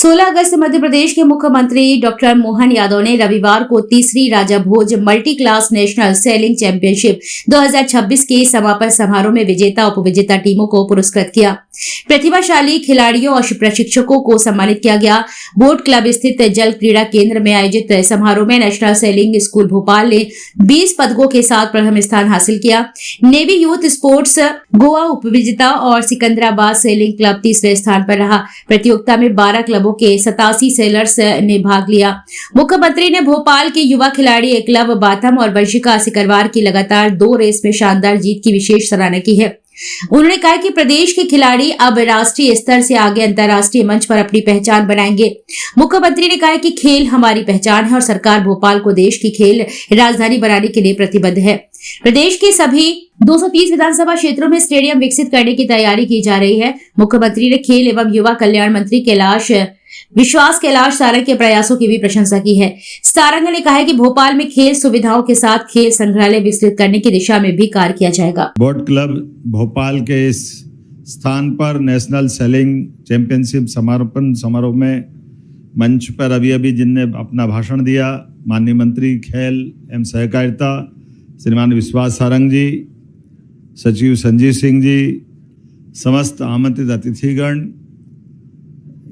16 अगस्त मध्य प्रदेश के मुख्यमंत्री डॉक्टर मोहन यादव ने रविवार को तीसरी Raja Bhoj multi class national sailing championship 2026 के समापन समारोह में विजेता उपविजेता टीमों को पुरस्कृत किया। प्रतिभाशाली खिलाड़ियों और प्रशिक्षकों को सम्मानित किया गया। बोट क्लब स्थित जल क्रीड़ा केंद्र में आयोजित समारोह में नेशनल सेलिंग स्कूल भोपाल ने 20 पदकों के साथ प्रथम स्थान हासिल किया। नेवी यूथ स्पोर्ट्स गोवा उपविजेता और सिकंदराबाद सेलिंग क्लब तीसरे स्थान पर रहा। प्रतियोगिता में 12 क्लबों के 87 सेलर्स ने भाग लिया। मुख्यमंत्री ने भोपाल के युवा खिलाड़ी एकलव बाथम और वंशिका सिकरवार की लगातार 2 रेस में शानदार जीत की विशेष सराहना की है। उन्होंने कहा कि प्रदेश के खिलाड़ी अब राष्ट्रीय स्तर से आगे अंतर्राष्ट्रीय मंच पर अपनी पहचान बनाएंगे। मुख्यमंत्री ने कहा कि खेल हमारी पहचान है और सरकार भोपाल को देश की खेल राजधानी बनाने के लिए प्रतिबद्ध है। प्रदेश के सभी 230 विधानसभा क्षेत्रों में स्टेडियम विकसित करने की तैयारी की जा रही है। मुख्यमंत्री ने खेल एवं युवा कल्याण मंत्री कैलाश सारंग के प्रयासों की भी प्रशंसा की है। सारंग ने कहा है कि भोपाल में खेल सुविधाओं के साथ खेल संग्रहालय विकसित करने की दिशा में भी कार्य किया जाएगा। बोट क्लब भोपाल के इस स्थान पर नेशनल सेलिंग चैंपियनशिप समापन समारोह में मंच पर अभी जिनने अपना भाषण दिया, माननीय मंत्री खेल एवं सहकारिता श्रीमान विश्वास सारंग जी, सचिव संजीव सिंह जी, समस्त आमंत्रित अतिथिगण,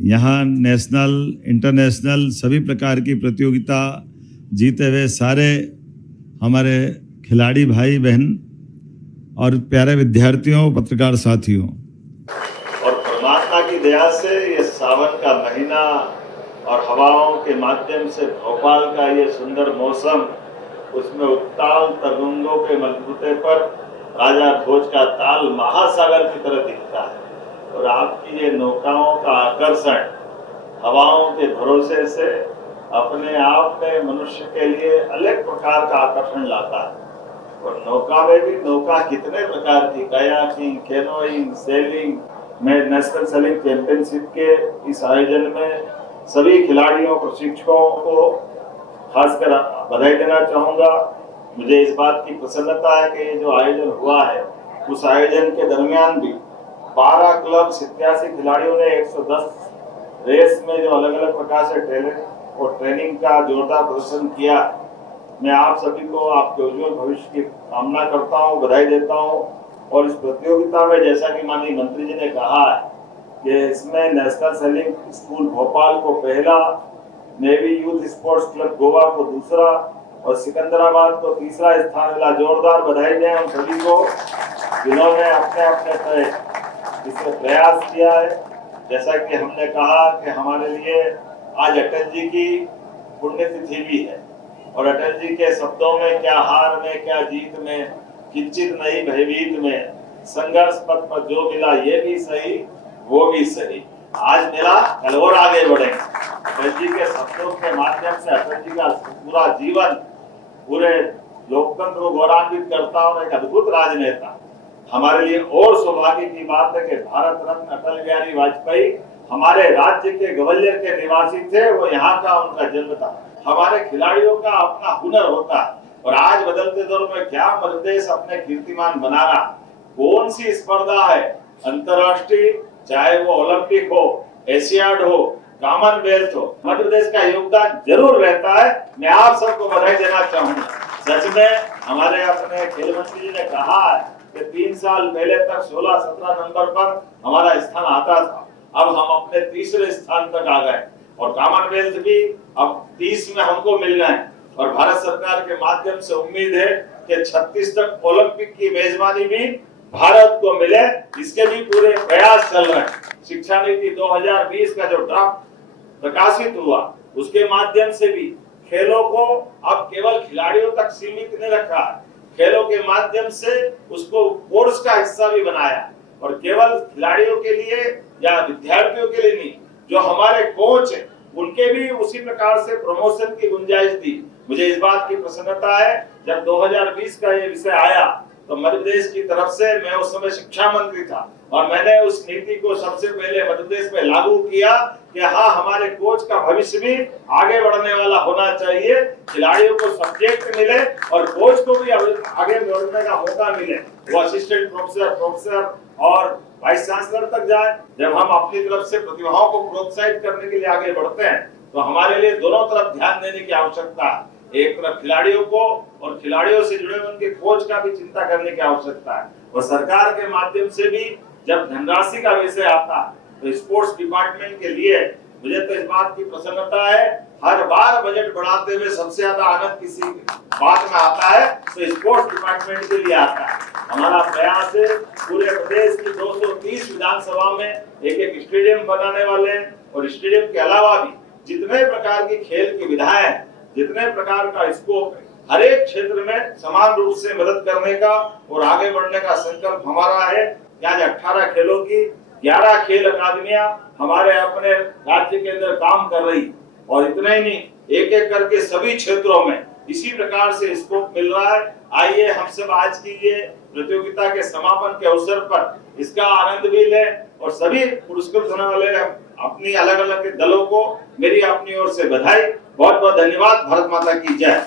यहाँ नेशनल इंटरनेशनल सभी प्रकार की प्रतियोगिता जीते हुए सारे हमारे खिलाड़ी भाई बहन और प्यारे विद्यार्थियों, पत्रकार साथियों, और परमात्मा की दया से ये सावन का महीना और हवाओं के माध्यम से भोपाल का ये सुंदर मौसम, उसमें उत्ताल तरंगों के मलबूते पर राजा भोज का ताल महासागर की तरह दिखता है और आपकी ये नौकाओं का आकर्षण हवाओं के भरोसे से अपने आप में मनुष्य के लिए अलग प्रकार का आकर्षण लाता है। और नौका में भी नौका कितने प्रकार की, कयाकिंग, कैनोइंग, सेलिंग में नेशनल सेलिंग चैंपियनशिप के इस आयोजन में सभी खिलाड़ियों प्रशिक्षकों को खासकर बधाई देना चाहूँगा। मुझे इस बात की प्रसन्नता है कि ये जो आयोजन हुआ है, उस आयोजन के दरमियान भी 12 क्लब 87 खिलाड़ियों ने 110 रेस में जो अलग अलग प्रकार से टैलेंट और ट्रेनिंग का जोरदार प्रदर्शन किया। मैं आप सभी को आपके उज्जवल भविष्य की कामना करता हूँ, बधाई देता हूँ। और इस प्रतियोगिता में जैसा कि माननीय मंत्री जी ने कहा है कि इसमें नेशनल सेलिंग स्कूल भोपाल को पहला, navy youth sports club Goa को दूसरा और सिकंदराबाद को तीसरा स्थान मिला। जोरदार बधाई दें हम सभी को, जिन्होंने अपने अपने इसमें प्रयास किया है। जैसा कि हमने कहा कि हमारे लिए आज अटल जी की पुण्यतिथि भी है और अटल जी के शब्दों में क्या हार में क्या जीत में, किंचित नहीं भयभीत में, संघर्ष पथ पर जो मिला ये भी सही वो भी सही, आज मिला कल और आगे बढ़ेंगे। अटल जी के शब्दों के माध्यम से अटल जी का पूरा जीवन पूरे लोकतंत्र को गौरवान्वित करता और एक अद्भुत राजनेता। हमारे लिए और सौभाग्य की बात है कि भारत रत्न अटल बिहारी वाजपेयी हमारे राज्य के ग्वालियर के निवासी थे, वो यहाँ का उनका जन्म था। हमारे खिलाड़ियों का अपना हुनर होता है और आज बदलते दौर में क्या मध्य प्रदेश अपने कीर्तिमान बना रहा। कौन सी स्पर्धा है अंतर्राष्ट्रीय, चाहे वो ओलंपिक हो, एशियाड हो, कॉमनवेल्थ हो, मध्य प्रदेश का योगदान जरूर रहता है। मैं आप सबको बधाई देना चाहूंगा। सच में हमारे अपने खेल मंत्री जी ने कहा है कि 3 साल पहले तक 16-17 नंबर पर हमारा स्थान आता था, अब हम अपने तीसरे स्थान तक आ गए और कॉमनवेल्थ भी अब 30 में हमको मिल गए और भारत सरकार के माध्यम से उम्मीद है कि 36 तक ओलंपिक की मेजबानी भी भारत को मिले, इसके भी पूरे प्रयास चल रहे हैं। शिक्षा नीति 2020 का जो ड्राफ्ट प्रकाशित हुआ, उसके माध्यम से भी खेलों को अब केवल खिलाड़ियों तक सीमित नहीं रखा, खेलों के माध्यम से उसको कोर्स का हिस्सा भी बनाया और केवल खिलाड़ियों के लिए या विद्यार्थियों के लिए नहीं, जो हमारे कोच हैं उनके भी उसी प्रकार से प्रमोशन की गुंजाइश दी। मुझे इस बात की प्रसन्नता है, जब 2020 का ये विषय आया तो मध्य प्रदेश की तरफ से, मैं उस समय शिक्षा मंत्री था और मैंने उस नीति को सबसे पहले मध्य प्रदेश में लागू किया कि हाँ, हमारे कोच का भविष्य भी आगे बढ़ने वाला होना चाहिए, खिलाड़ियों को सब्जेक्ट मिले और कोच को भी आगे बढ़ने का मौका मिले। वो असिस्टेंट प्रोफेसर, और वाइस चांसलर तक जाए। जब हम अपनी तरफ से प्रतिभाओं को प्रोत्साहित करने के लिए आगे बढ़ते हैं तो हमारे लिए दोनों तरफ ध्यान देने की आवश्यकता है। एक तरफ खिलाड़ियों को और खिलाड़ियों से जुड़े उनके कोच का भी चिंता करने की आवश्यकता है, और सरकार के माध्यम से भी जब धनराशि का विषय आता है तो स्पोर्ट्स डिपार्टमेंट के लिए मुझे तो इस बात की प्रसन्नता है, हर बार बजट बढ़ाते हुए सबसे ज्यादा आनंद किसी बात में आता है तो स्पोर्ट्स डिपार्टमेंट के लिए आता है। हमारा प्रयास है पूरे प्रदेश की 230 विधानसभा में एक स्टेडियम बनाने वाले हैं, और स्टेडियम के अलावा भी जितने प्रकार की खेल की विधाएं हैं, जितने प्रकार का स्कोप है, हर एक क्षेत्र में समान रूप से मदद करने का और आगे बढ़ने का संकल्प हमारा है। आज 18 खेलों की 11 खेल अकादमियां हमारे अपने राज्य के अंदर काम कर रही, और इतना ही नहीं, एक एक करके सभी क्षेत्रों में इसी प्रकार से स्कोप मिल रहा है। आइए हम सब आज की ये प्रतियोगिता के समापन के अवसर पर इसका आनंद भी लें, और सभी पुरस्कृत होने वाले अपनी अलग अलग दलों को मेरी अपनी ओर से बधाई। बहुत बहुत धन्यवाद। भारत माता की जय।